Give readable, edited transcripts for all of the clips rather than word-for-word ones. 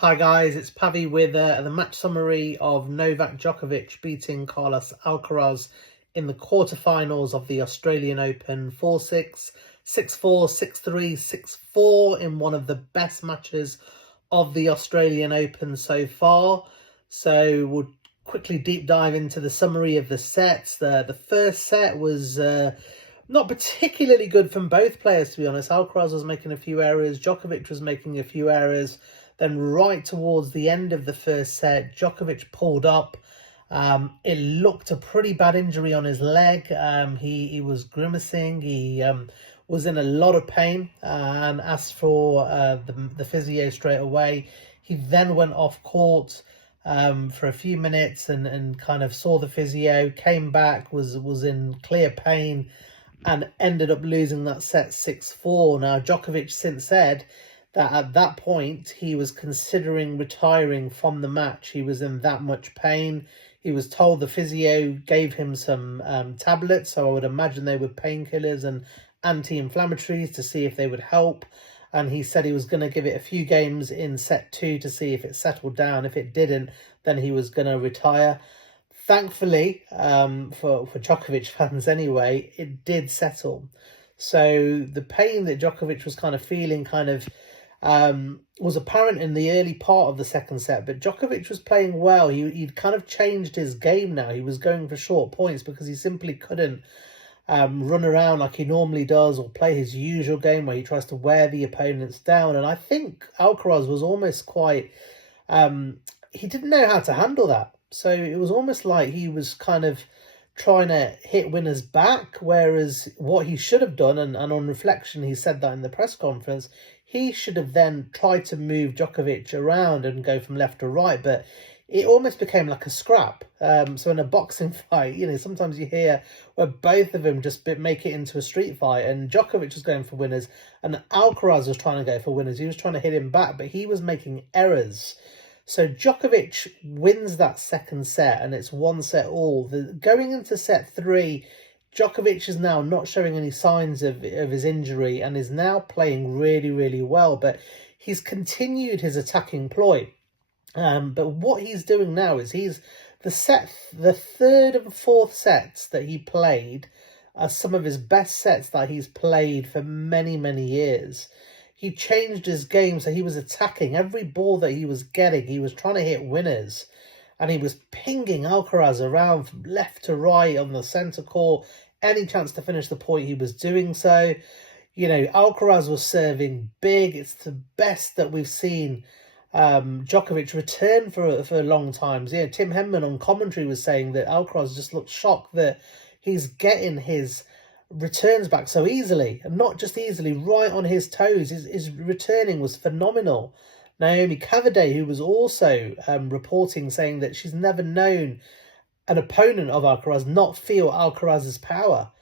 Hi guys, it's Pavi with the match summary of Novak Djokovic beating Carlos Alcaraz in the quarterfinals of the Australian Open 4-6, 6-4, 6-3, 6-4 in one of the best matches of the Australian Open so far. So we'll quickly deep dive into the summary of the sets. The first set was not particularly good from both players, to be honest. Alcaraz was making a few errors, Djokovic was making a few errors. Then right towards the end of the first set, Djokovic pulled up. It looked a pretty bad injury on his leg. He was grimacing. He was in a lot of pain and asked for the physio straight away. He then went off court for a few minutes and kind of saw the physio, came back, was in clear pain and ended up losing that set 6-4. Now, Djokovic since said that at that point he was considering retiring from the match. He was in that much pain. He was told the physio gave him some tablets, so I would imagine they were painkillers and anti-inflammatories to see if they would help. And he said he was going to give it a few games in set 2 to see if it settled down. If it didn't, then he was going to retire. Thankfully, for Djokovic fans anyway, it did settle. So the pain that Djokovic was kind of feeling was apparent in the early part of the second set, but Djokovic was playing well. He'd kind of changed his game now. He was going for short points because he simply couldn't run around like he normally does or play his usual game where he tries to wear the opponents down. And I think Alcaraz was almost quite... he didn't know how to handle that. So it was almost like he was kind of trying to hit winners back, whereas what he should have done, and on reflection he said that in the press conference, he should have then tried to move Djokovic around and go from left to right, but it almost became like a scrap. So in a boxing fight, sometimes you hear where both of them just make it into a street fight, and Djokovic was going for winners and Alcaraz was trying to go for winners. He was trying to hit him back, but he was making errors. So Djokovic wins that second set and it's 1-all. Going into set 3, Djokovic is now not showing any signs of his injury and is now playing really, really well. But he's continued his attacking ploy. But what he's doing now is the third and fourth sets that he played are some of his best sets that he's played for many, many years. He changed his game, so he was attacking. Every ball that he was getting, he was trying to hit winners. And he was pinging Alcaraz around from left to right on the centre court. Any chance to finish the point, he was doing so. Alcaraz was serving big. It's the best that we've seen Djokovic return for a long time. So, Tim Henman on commentary was saying that Alcaraz just looked shocked that he's getting his returns back so easily, and not just easily, right on his toes. His returning was phenomenal. Naomi Cavaday, who was also reporting, saying that she's never known an opponent of Alcaraz not feel Alcaraz's power.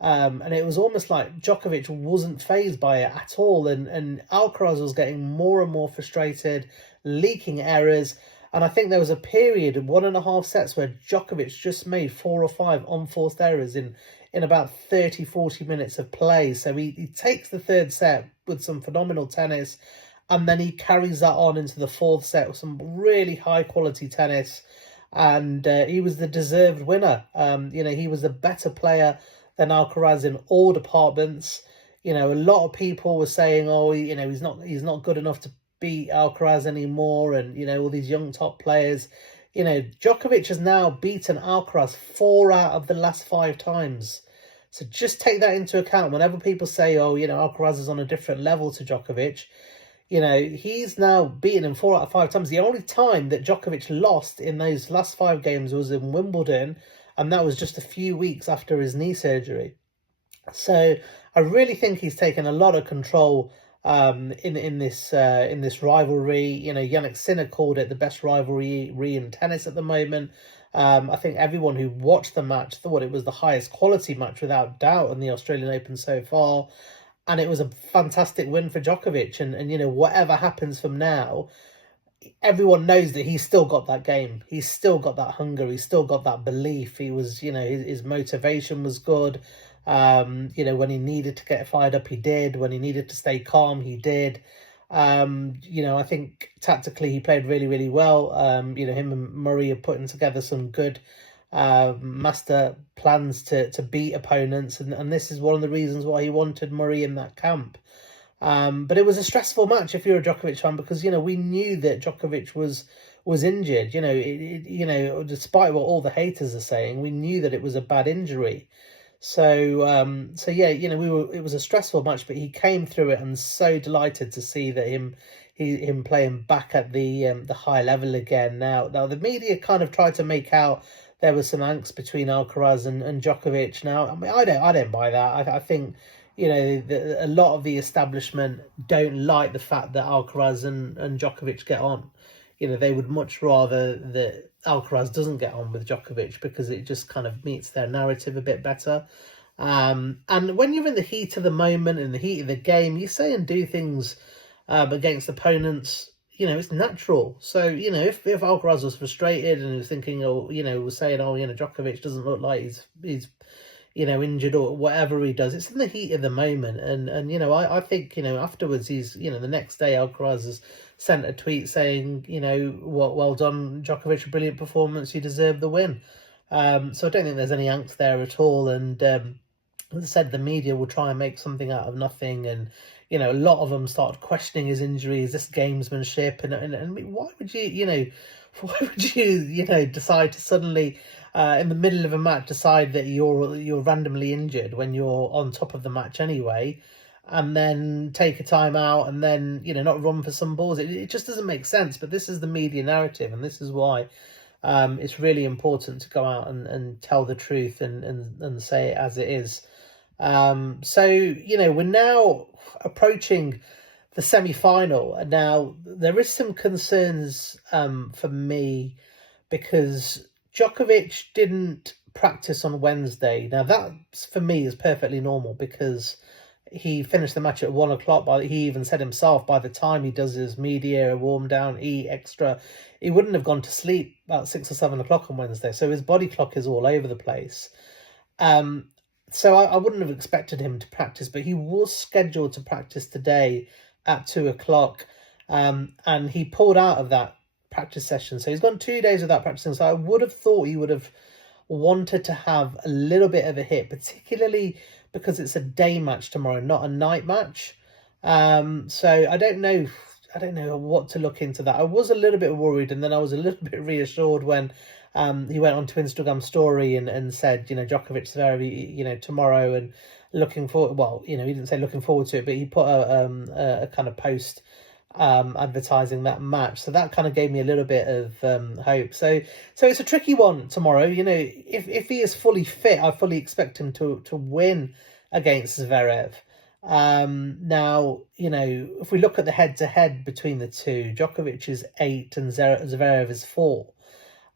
And it was almost like Djokovic wasn't fazed by it at all. And Alcaraz was getting more and more frustrated, leaking errors. And I think there was a period of 1.5 sets where Djokovic just made 4 or 5 unforced errors in about 30, 40 minutes of play. So he takes the third set with some phenomenal tennis, and then he carries that on into the fourth set with some really high quality tennis. And he was the deserved winner. He was a better player than Alcaraz in all departments. A lot of people were saying, he's not good enough to beat Alcaraz anymore, and all these young top players. Djokovic has now beaten Alcaraz 4 out of the last 5 times. So just take that into account. Whenever people say, Alcaraz is on a different level to Djokovic, he's now beaten him 4 out of 5 times. The only time that Djokovic lost in those last 5 games was in Wimbledon, and that was just a few weeks after his knee surgery. So I really think he's taken a lot of control in this rivalry. Jannik Sinner called it the best rivalry in tennis at the moment. I think everyone who watched the match thought it was the highest quality match without doubt in the Australian Open so far. And it was a fantastic win for Djokovic. And whatever happens from now, everyone knows that he's still got that game. He's still got that hunger. He's still got that belief. He was, his motivation was good. When he needed to get fired up, he did. When he needed to stay calm, he did. I think tactically he played really, really well. Him and Murray are putting together some good master plans to beat opponents, and this is one of the reasons why he wanted Murray in that camp. But it was a stressful match if you're a Djokovic fan, because we knew that Djokovic was injured. Despite what all the haters are saying, we knew that it was a bad injury. So yeah, it was a stressful match, but he came through it, and so delighted to see that him playing back at the high level again. Now the media kind of tried to make out there was some angst between Alcaraz and Djokovic. Now, I mean, I don't buy that. I think a lot of the establishment don't like the fact that Alcaraz and Djokovic get on. They would much rather that Alcaraz doesn't get on with Djokovic, because it just kind of meets their narrative a bit better. And when you're in the heat of the moment, in the heat of the game, you say and do things against opponents. It's natural. So, if Alcaraz was frustrated and he was thinking, was saying, Djokovic doesn't look like he's injured or whatever he does, it's in the heat of the moment. And I think, afterwards he's, the next day Alcaraz has sent a tweet saying, well done, Djokovic, a brilliant performance, you deserve the win. So I don't think there's any angst there at all. And as I said, the media will try and make something out of nothing. And, a lot of them started questioning his injury. Is this gamesmanship? And why would why would you, decide to suddenly, in the middle of a match, decide that you're randomly injured when you're on top of the match anyway, and then take a time out and then, not run for some balls? It just doesn't make sense. But this is the media narrative, and this is why it's really important to go out and tell the truth and say it as it is. So, we're now approaching the semi-final, and now there is some concerns for me, because Djokovic didn't practice on Wednesday. Now that, for me, is perfectly normal, because he finished the match at 1 o'clock. He even said himself, by the time he does his media warm down, eat extra, he wouldn't have gone to sleep about 6 or 7 o'clock on Wednesday. So his body clock is all over the place. So I wouldn't have expected him to practice, but he was scheduled to practice today at 2 o'clock. And he pulled out of that practice session. So he's gone 2 days without practicing. So I would have thought he would have wanted to have a little bit of a hit, particularly because it's a day match tomorrow, not a night match. So I don't know what to look into that. I was a little bit worried, and then I was a little bit reassured when he went onto Instagram story and said, Djokovic, Zverev, tomorrow, and looking forward. Well, he didn't say looking forward to it, but he put a kind of post advertising that match. So that kind of gave me a little bit of hope. So it's a tricky one tomorrow. If he is fully fit, I fully expect him to win against Zverev. Now, if we look at the head-to-head between the two, Djokovic is 8 and Zverev is 4.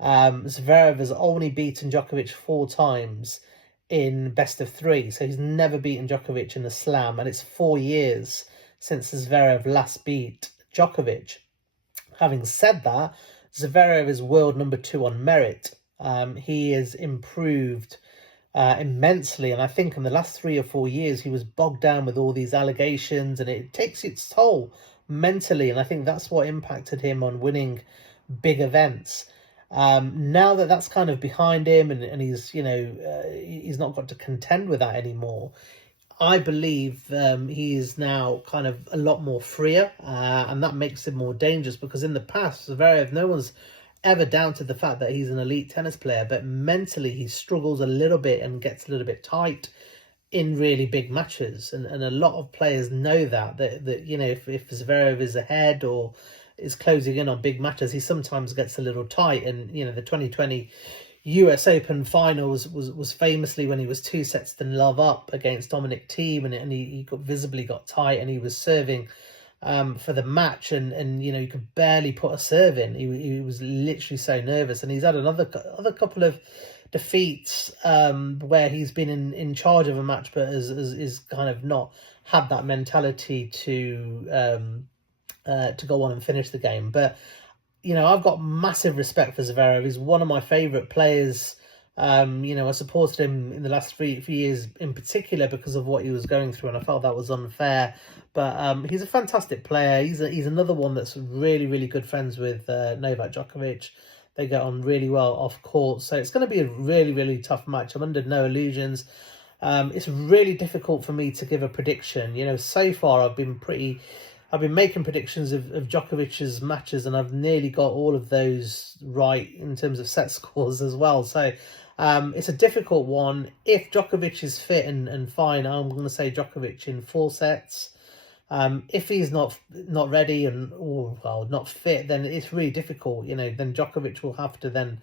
Zverev has only beaten Djokovic 4 times in best of 3, so he's never beaten Djokovic in a slam, and it's 4 years since Zverev last beat Djokovic. Having said that, Zverev is world number 2 on merit. He has improved immensely, and I think in the last 3 or 4 years he was bogged down with all these allegations, and it takes its toll mentally, and I think that's what impacted him on winning big events. Now that that's kind of behind him, and he's he's not got to contend with that anymore, I believe he is now kind of a lot more freer, and that makes him more dangerous, because in the past, Zverev, no one's ever doubted the fact that he's an elite tennis player, but mentally he struggles a little bit and gets a little bit tight in really big matches, and a lot of players know that if Zverev is ahead or is closing in on big matches, he sometimes gets a little tight. And the 2020 US Open finals was famously when he was 2 sets to love up against Dominic Thiem, and he visibly got tight, and he was serving for the match, and he could barely put a serve in. He was literally so nervous, and he's had other couple of defeats where he's been in charge of a match, but is kind of not had that mentality to go on and finish the game. But I've got massive respect for Zverev. He's one of my favourite players I supported him in the last few years in particular because of what he was going through, and I felt that was unfair. But he's a fantastic player. He's another one that's really, really good friends with Novak Djokovic. They get on really well off court, so it's going to be a really, really tough match. I'm under no illusions. It's really difficult for me to give a prediction. So far I've been making predictions of Djokovic's matches, and I've nearly got all of those right in terms of set scores as well. So it's a difficult one. If Djokovic is fit and fine, I'm going to say Djokovic in 4 sets. If he's not ready or not fit, then it's really difficult. Then Djokovic will have to then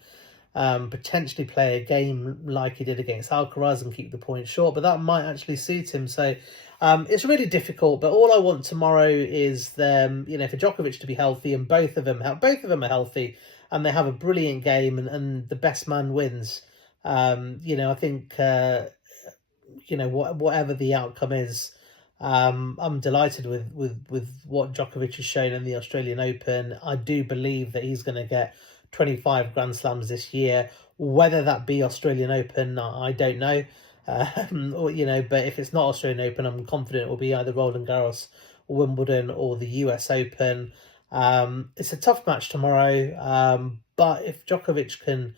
potentially play a game like he did against Alcaraz and keep the points short, but that might actually suit him. So it's really difficult. But all I want tomorrow is for Djokovic to be healthy, and both of them are healthy, and they have a brilliant game, and the best man wins. I think whatever the outcome is, I'm delighted with what Djokovic has shown in the Australian Open. I do believe that he's going to get 25 Grand Slams this year. Whether that be Australian Open, I don't know. But if it's not Australian Open, I'm confident it will be either Roland Garros, Wimbledon, or the US Open. It's a tough match tomorrow, but if Djokovic can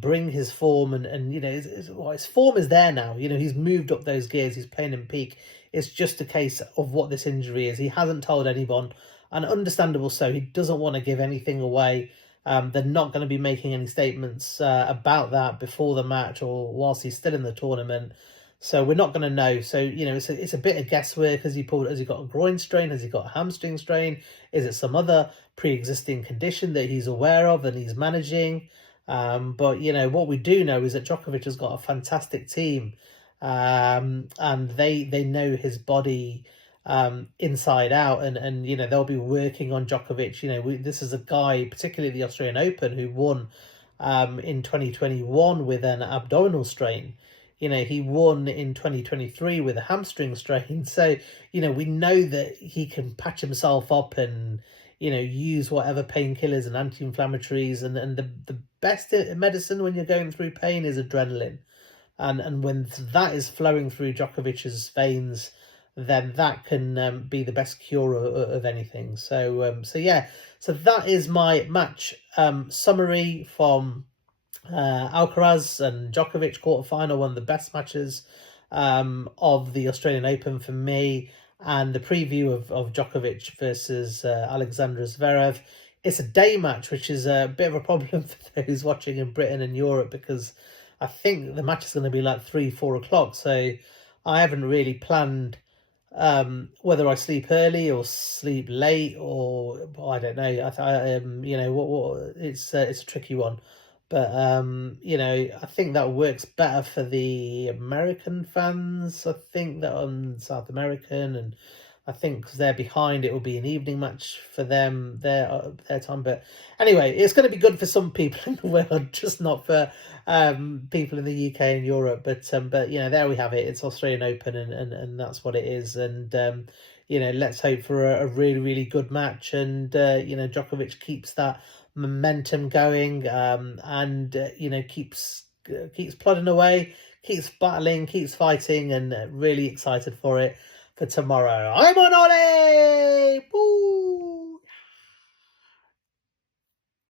bring his form and his form is there now. He's moved up those gears. He's playing in peak. It's just a case of what this injury is. He hasn't told anyone, and understandable so. He doesn't want to give anything away. They're not going to be making any statements about that before the match or whilst he's still in the tournament. So we're not going to know. So, it's a bit of guesswork. Has he got a groin strain? Has he got a hamstring strain? Is it some other pre-existing condition that he's aware of and he's managing? But what we do know is that Djokovic has got a fantastic team, and they know his body inside out, and they'll be working on Djokovic. This is a guy, particularly the Australian Open, who won in 2021 with an abdominal strain. He won in 2023 with a hamstring strain. So we know that he can patch himself up and use whatever painkillers and anti-inflammatories, and the best medicine when you're going through pain is adrenaline, and when that is flowing through Djokovic's veins, then that can be the best cure of anything. So that is my match summary from Alcaraz and Djokovic quarterfinal, one of the best matches of the Australian Open for me, and the preview of Djokovic versus Alexander Zverev. It's a day match, which is a bit of a problem for those watching in Britain and Europe, because I think the match is going to be like 3-4 o'clock. So I haven't really planned whether I sleep early or sleep late, or I don't know. It's a tricky one. But I think that works better for the American fans. I think that on South American, and I think because they're behind, it will be an evening match for them, their time. But anyway, it's going to be good for some people in the world, just not for people in the UK and Europe. But there we have it. It's Australian Open, and that's what it is. And let's hope for a really, really good match. And Djokovic keeps that momentum going, and keeps plodding away, keeps battling, keeps fighting, and really excited for it for tomorrow. I'm on Ollie! Woo!